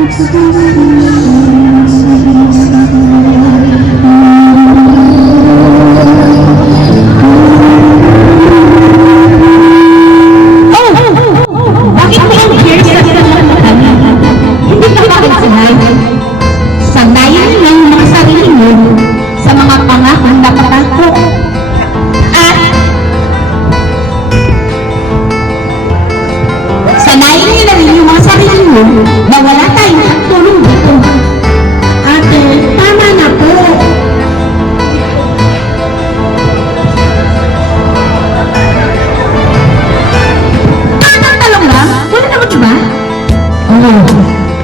Bakit mo ang curious sa sanay? Hindi ka ba sanay? Sanayin lang mga sarili mo sa mga pangakong napatako. At sanayin niyo na rin yung mga sarili mo na wala tayong tulong dito. Ate, tama na po. Talong lang? Wala naman diba? Oo.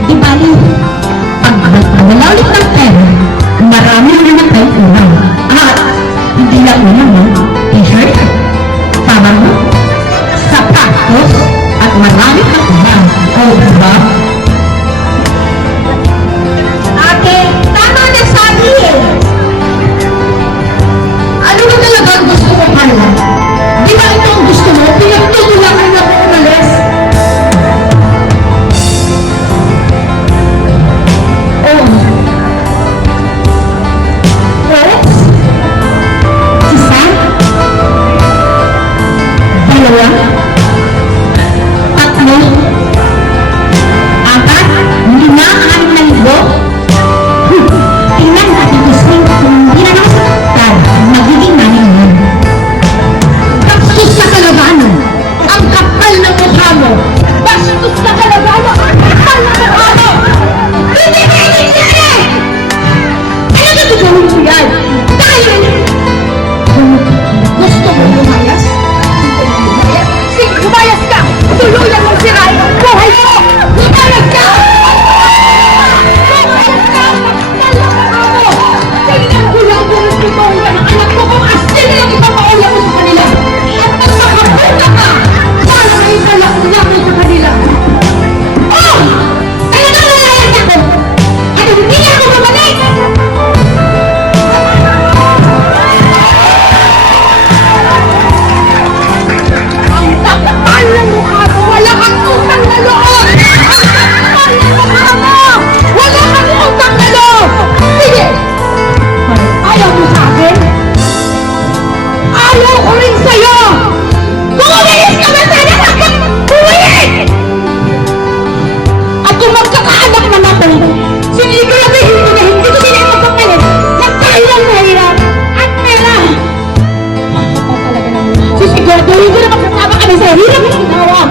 Di bali, pag wala ulit ng pera, marami na naman tayong unang. At hindi lang unang mo, t-shirt, tama mo, sapatos, at marami kang unang. O, diba? Ate, tama na sabi eh. Ano ba talaga ang gusto mo, Carla? Di ba ito ang gusto mo? Pinagtutulakan na ako umalis. Oh. Oops. Isa? Dalawa? Tatlo? Apat? Lima? Anim na libo? Tingnan natin gusto kung hindi na nakasaktan, magiging maning yun. Bastos sa kalabano! Ang kapal ng mukha mo! Bastos sa kalabano! Ang kapal ng mukha mo! Hindi ka inindihan! Ano na gagawin mo yan? Dahil kung gusto mo lumayas, sige, lumayas ka! Tuluyan mong sirain ang buhay mo! Lumayas ka! Lumayas ka! Tingnan ko lang kung gusto mo ang anak ko kung astin lang ipapaulam mo sa kanila. At magpakapunta ka para may kalak-laki sa kanila. Oh! Talagang lalayas ako! At hindi na ako babalik! Ang kapal ng mukha mo! Wala kang utang na loob! Ang kapal ng mukha mo! Wala kang utang na loob! Sige! Ayaw mo sa akin? Ayaw ko rin sa'yo! Kung umilis ka ba sana sa akin, umilis! At kung magkakaanak man ako, siniguraduhin ko na hindi ko sila magpapalit ng kailang mahirap at pera! Sisiguraduhin ko na magkasama kami sa hirap at ginawa!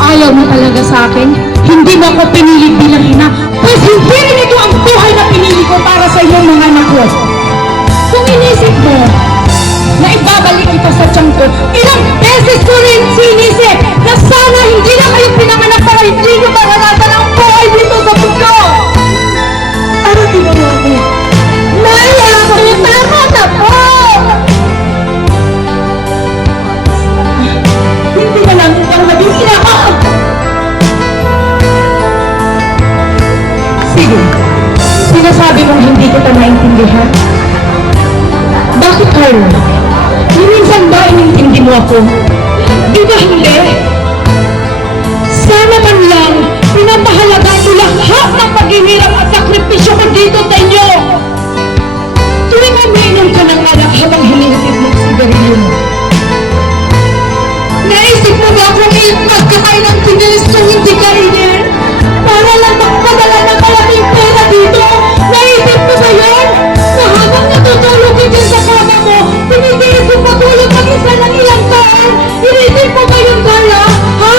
Ayaw mo talaga sa akin? Hindi mo ako pinili bilang ina, pues hindi rin ito ang buhay na pinili ko para sa iyong mga anak ko. Kung inisip mo na ibabalik ito sa tiyan ko, ilang beses ko rin sinisip na sana hindi na kayo pinanganak para hindi nyo maranasan ang buhay dito sa mundo. Ano ginawa mo? Naya ako! Tama na po! Hindi na lang para maging ina ko! Sige, sinasabi mong hindi kita naintindihan. Bakit, Carla? Minsan ba inintindi mo ako? Di ba hindi? Sana man lang pinapahalagaan mo lahat ng paghihirap at sakripisyo ko dito sa inyo. Tuwing umiinom ka ng alak habang hinihatid mo ang sigarilyo mo. Naisip mo ba kung magkakain ng tinis kung hindi ka rin? Para lang magpadala ng malaking pera dito? Naisip mo ba yun? Na habang natutulog ka dyan sa kama mo, tinitiis mo patulog mag-isa ng ilang taon? Inisip mo ba yun, Carla? Ha?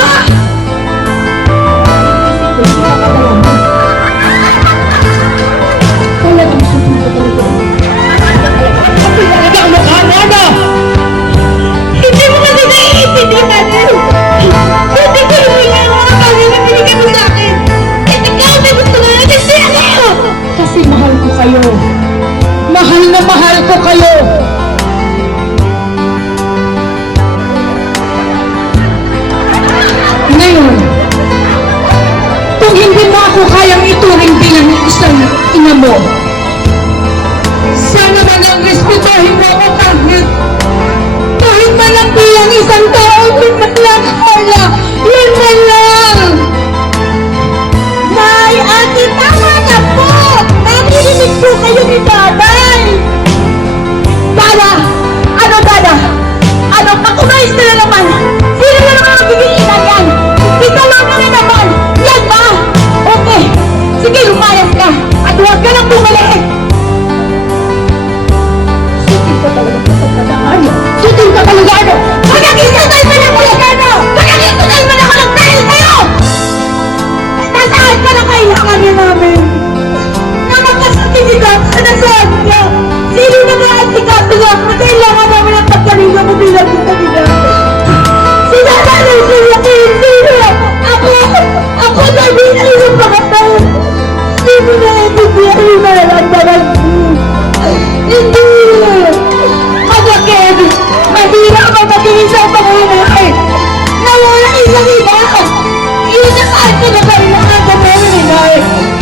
Bakit ba kayo nakagawa, Inay?